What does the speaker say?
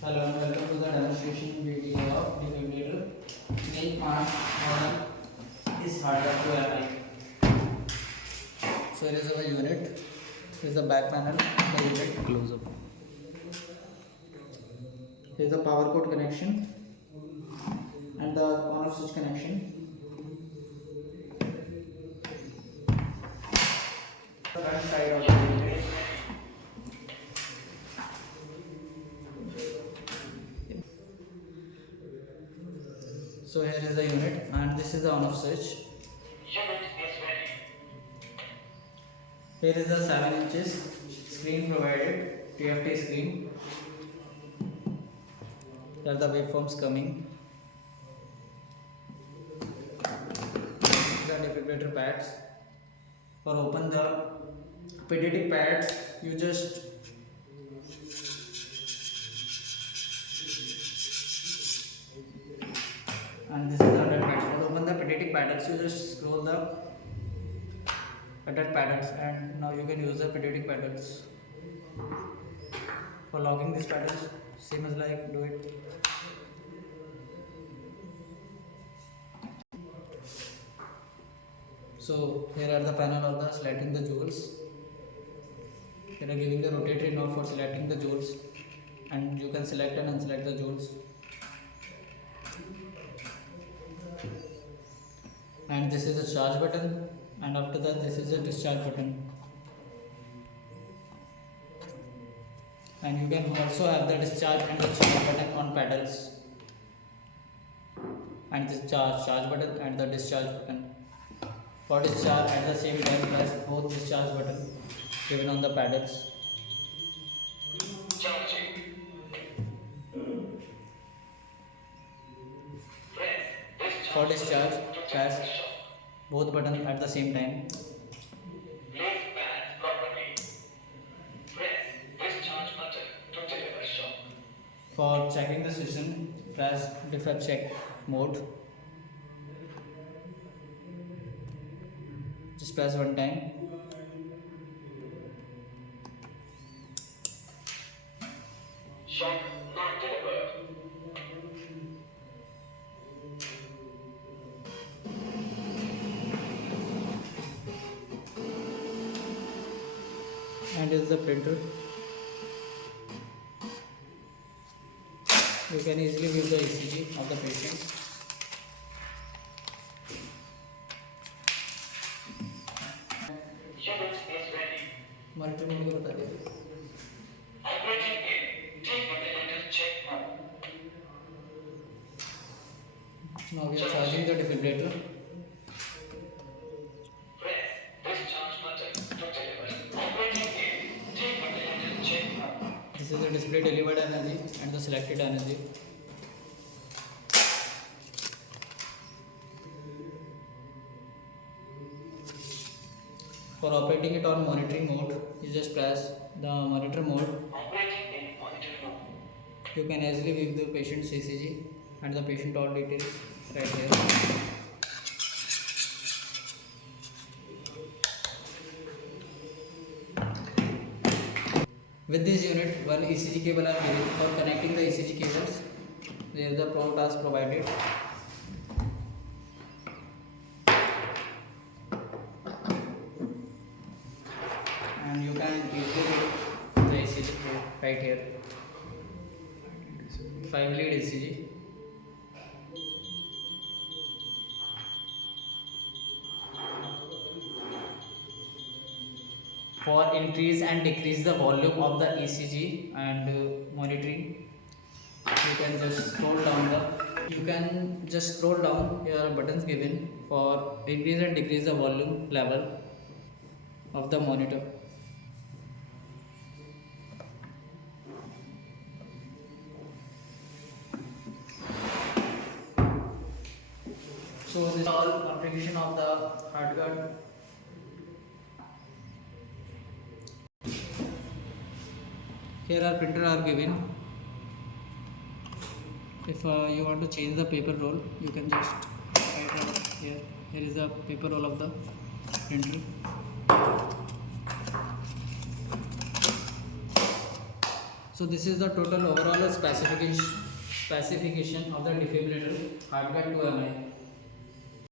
Hello and welcome to the demonstration video of defibrillator. Make mass model is harder to apply. So here is our unit. Here is the back panel. The unit close up. Here is the power cord connection and the on-off switch connection. The front side of the unit. So here is the unit and this is the on-off switch. Here is the 7 inches screen provided, TFT screen. There are the waveforms coming. The defibrillator pads. For open the pediatric pads, you just and this is the adult pads. For open the pediatric pads, you just scroll the adult pads and now you can use the pediatric pads. For locking these pads, same as like do it. So here are the panel of the selecting the jewels. Here are giving the rotatory knob for selecting the jewels, and you can select and unselect the jewels. And this is the charge button, and after that this is the discharge button. And you can also have the discharge and the charge button on pedals. And this charge button and the discharge button. For discharge at the same time, press both discharge button given on the pedals. For discharge, press both buttons at the same time. For checking the system, press defect check mode. Just press one time. Shock not delivered. And is the printer. You can easily view the ECG of the patient. Unit is ready. Monitor mode को बता दीजिए. Operating in defibrillator check mode. Now we are charging the defibrillator. Press discharge button to deliver. Operating in defibrillator check mode. This is the display delivered energy and the selected energy. For operating it on monitoring mode, you just press the monitor mode. Operating in monitor mode. You can easily view the patient's ECG and the patient all details right here. With this unit, one ECG cable are given for connecting the ECG cables. There is the pro task provided. And you can easily read the ECG right here. 5 lead ECG. For increase and decrease the volume of the ECG and monitoring, you can just scroll down. Here are buttons given for increase and decrease the volume level of the monitor. So this is all configuration of the heart guard. Here our printer are given. If you want to change the paper roll, you can just write out here. Here is the paper roll of the printer. So this is the total overall specification of the defibrillator HeartGuard 2 MI.